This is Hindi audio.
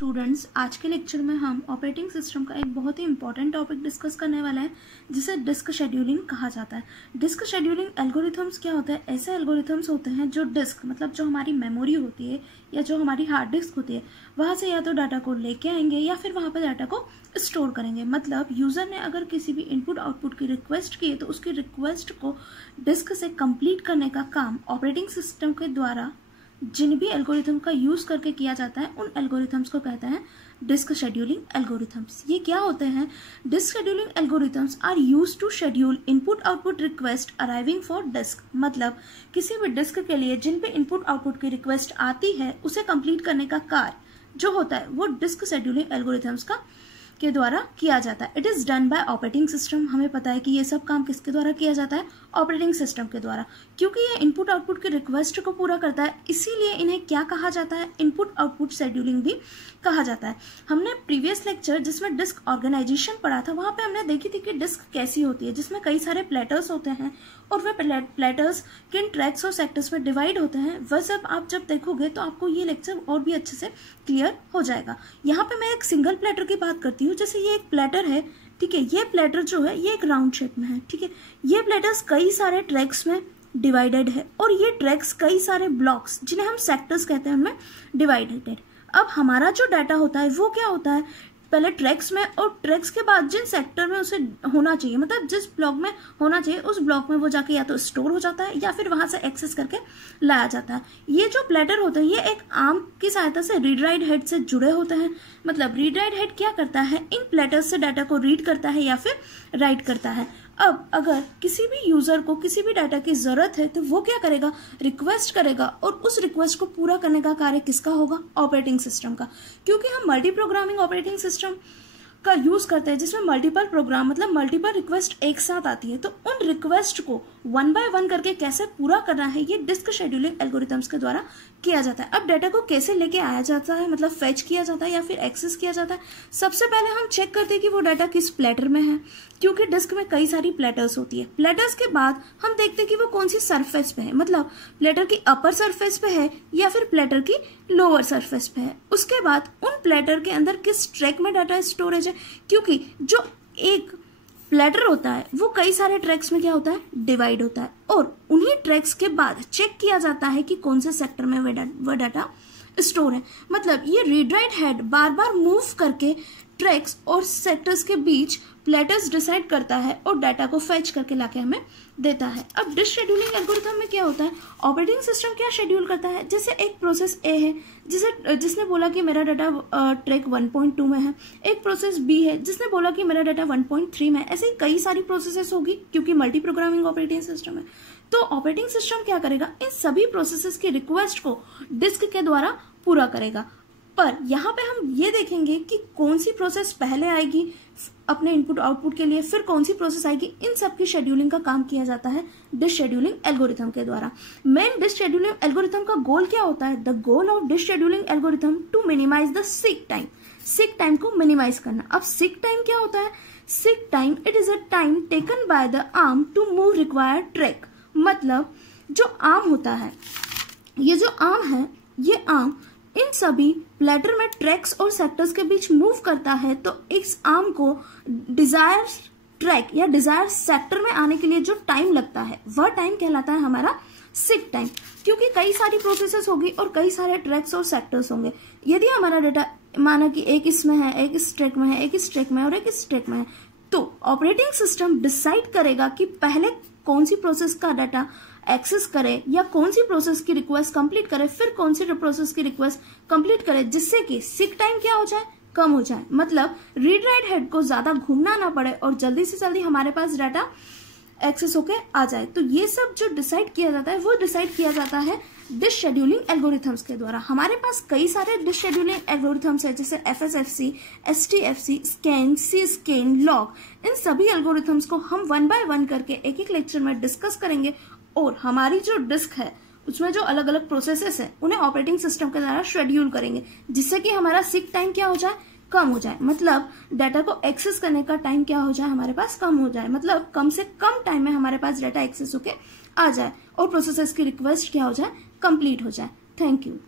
स्टूडेंट्स, आज के लेक्चर में हम ऑपरेटिंग सिस्टम का एक बहुत ही इंपॉर्टेंट टॉपिक डिस्कस करने वाला है जिसे डिस्क शेड्यूलिंग कहा जाता है। डिस्क शेड्यूलिंग एल्गोरिथम्स क्या होता है? ऐसे एल्गोरिथम्स होते हैं जो डिस्क मतलब जो हमारी मेमोरी होती है या जो हमारी हार्ड डिस्क होती है वहाँ से या तो डाटा को लेके आएंगे या फिर वहाँ पर डाटा को स्टोर करेंगे। मतलब यूज़र ने अगर किसी भी इनपुट आउटपुट की रिक्वेस्ट की है तो उसकी रिक्वेस्ट को डिस्क से कंप्लीट करने का काम ऑपरेटिंग सिस्टम के द्वारा जिन भी एल्गोरिथम का यूज करके किया जाता है उन एल्गोरिथम्स को कहते हैं डिस्क शेड्यूलिंग एल्गोरिथम्स। ये क्या होते हैं? Disk scheduling algorithms are used to schedule input output request arriving for disk. मतलब किसी भी डिस्क के लिए जिन पे इनपुट आउटपुट की रिक्वेस्ट आती है उसे कंप्लीट करने का कार्य जो होता है वो डिस्क शेड्यूलिंग एल्गोरिथम्स के द्वारा किया जाता है। It is done by operating system. हमें पता है कि ये सब काम किसके द्वारा किया जाता है? ऑपरेटिंग सिस्टम के द्वारा। क्योंकि ये इनपुट आउटपुट की रिक्वेस्ट को पूरा करता है इसीलिए इन्हें क्या कहा जाता है? इनपुट आउटपुट शेड्यूलिंग भी कहा जाता है। हमने प्रीवियस लेक्चर जिसमें डिस्क ऑर्गेनाइजेशन पढ़ा था वहां पे हमने देखी थी कि डिस्क कैसी होती है, जिसमें कई सारे प्लेटर्स होते हैं और वे प्लेटर्स किन ट्रैक्स और सेक्टर्स में डिवाइड होते हैं। वह सब आप जब देखोगे तो आपको ये लेक्चर और भी अच्छे से क्लियर हो जाएगा। यहाँ पे मैं एक सिंगल प्लेटर की बात करती हूँ। जैसे ये एक प्लेटर है, ठीक है, ये प्लेटर जो है ये एक राउंड शेप में है, ठीक है। ये प्लेटर्स कई सारे ट्रैक्स में डिवाइडेड है और ये ट्रैक्स कई सारे ब्लॉक्स जिन्हें हम सेक्टर्स कहते हैं उनमें डिवाइडेड है। अब हमारा जो डाटा होता है वो क्या होता है? पहले ट्रैक्स में और ट्रैक्स के बाद जिन सेक्टर में उसे होना चाहिए, मतलब जिस ब्लॉक में होना चाहिए उस ब्लॉक में वो जाके या तो स्टोर हो जाता है या फिर वहां से एक्सेस करके लाया जाता है। ये जो प्लेटर होते हैं ये एक आर्म की सहायता से रीड राइट हेड से जुड़े होते हैं। मतलब रीड राइट हेड क्या करता है? इन प्लेटर्स से डाटा को रीड करता है या फिर राइट करता है। अब अगर किसी भी यूजर को किसी भी डाटा की जरूरत है तो वो क्या करेगा? रिक्वेस्ट करेगा और उस रिक्वेस्ट को पूरा करने का कार्य किसका होगा? ऑपरेटिंग सिस्टम का। क्योंकि हम मल्टी प्रोग्रामिंग ऑपरेटिंग सिस्टम का यूज करते हैं जिसमें मल्टीपल प्रोग्राम मतलब मल्टीपल रिक्वेस्ट एक साथ आती है, तो उन रिक्वेस्ट को वन बाय वन करके कैसे पूरा करना है ये डिस्क शेड्यूलिंग एल्गोरिथम्स के द्वारा किया जाता है। अब डाटा को कैसे लेके आया जाता है, मतलब फेच किया जाता है या फिर एक्सेस किया जाता है? सबसे पहले हम चेक करते हैं कि वो डाटा किस प्लेटर में है, क्योंकि डिस्क में कई सारी प्लेटर्स होती है। प्लेटर्स के बाद हम देखते हैं कि वो कौन सी सरफेस पे है, मतलब प्लेटर की अपर सरफेस पे है या फिर प्लेटर की लोअर सरफेस पे है। उसके बाद उन प्लेटर के अंदर किस ट्रैक में डाटा स्टोरेज है, क्योंकि जो एक प्लेटर होता है वो कई सारे ट्रैक्स में क्या होता है? डिवाइड होता है और उन्हीं ट्रैक्स के बाद चेक किया जाता है कि कौन से सेक्टर में वह डाटा स्टोर है। मतलब ये रीड राइट हेड बार बार मूव करके ट्रैक्स और सेक्टर्स के बीच प्लेटर्स डिसाइड करता है और डाटा को फेच करके लाके हमें देता है। अब डिस्क शेड्यूलिंग एल्गोरिथम में क्या होता है? ऑपरेटिंग सिस्टम क्या शेड्यूल करता है? जैसे एक प्रोसेस ए है जिसने बोला कि मेरा डाटा ट्रैक 1.2 में है, एक प्रोसेस बी है जिसने बोला कि मेरा डाटा 1.3 में है। ऐसे ही कई सारी प्रोसेसेस होगी क्योंकि मल्टी प्रोग्रामिंग ऑपरेटिंग सिस्टम है। तो ऑपरेटिंग सिस्टम क्या करेगा? इन सभी प्रोसेसेस की रिक्वेस्ट को डिस्क के द्वारा पूरा करेगा। पर यहाँ पे हम ये देखेंगे कि कौन सी प्रोसेस पहले आएगी अपने इनपुट आउटपुट के लिए, फिर कौन सी प्रोसेस आएगी। इन सब की शेड्यूलिंग का काम किया जाता है डिस्क शेड्यूलिंग एल्गोरिथम के द्वारा। मेन डिस्क शेड्यूलिंग एल्गोरिथम का गोल क्या होता है? The goal of disk scheduling algorithm to minimize the seek time. Seek time को मिनिमाइज करना। अब सीक टाइम क्या होता है? Seek time it is a time taken by the arm to move required track. मतलब जो आर्म होता है, ये जो आर्म है, ये आर्म इन सभी प्लेटर में ट्रैक्स और सेक्टर्स के बीच मूव करता है, तो इस आर्म को डिजायर ट्रैक या डिजायर सेक्टर में आने के लिए जो टाइम लगता है वह टाइम कहलाता है हमारा सीक टाइम। क्योंकि कई सारी प्रोसेसेस होगी और कई सारे ट्रैक्स और सेक्टर्स होंगे। यदि हमारा डाटा माना कि एक इसमें है, एक इस ट्रैक में है, एक इस ट्रैक में और एक इस ट्रैक में है, तो ऑपरेटिंग सिस्टम डिसाइड करेगा कि पहले कौन सी प्रोसेस का डाटा एक्सेस करे या कौन सी प्रोसेस की रिक्वेस्ट कंप्लीट करे, फिर कौन सी प्रोसेस की रिक्वेस्ट कंप्लीट करे, जिससे कि सीक टाइम क्या हो जाए? कम हो जाए। मतलब रीड राइट हेड को ज्यादा घूमना ना पड़े और जल्दी से जल्दी हमारे पास डाटा एक्सेस होके आ जाए। तो ये सब जो डिसाइड किया जाता है वो डिसाइड किया जाता है डिस्क शेड्यूलिंग एल्गोरिथम्स के द्वारा। हमारे पास कई सारे डिस्क शेड्यूलिंग एल्गोरिथम्स है जैसे FSFC, STFC, स्कैन, C-स्कैन, लॉग। इन सभी एल्गोरिथम्स को हम वन बाय वन करके एक एक लेक्चर में डिस्कस करेंगे और हमारी जो डिस्क है उसमें जो अलग अलग प्रोसेसेस है उन्हें ऑपरेटिंग सिस्टम के द्वारा शेड्यूल करेंगे, जिससे कि हमारा सीक टाइम क्या हो जाए? कम हो जाए। मतलब डाटा को एक्सेस करने का टाइम क्या हो जाए? हमारे पास कम हो जाए। मतलब कम से कम टाइम में हमारे पास डाटा एक्सेस होके आ जाए और प्रोसेसेस की रिक्वेस्ट क्या हो जाए? कंप्लीट हो जाए। Thank you.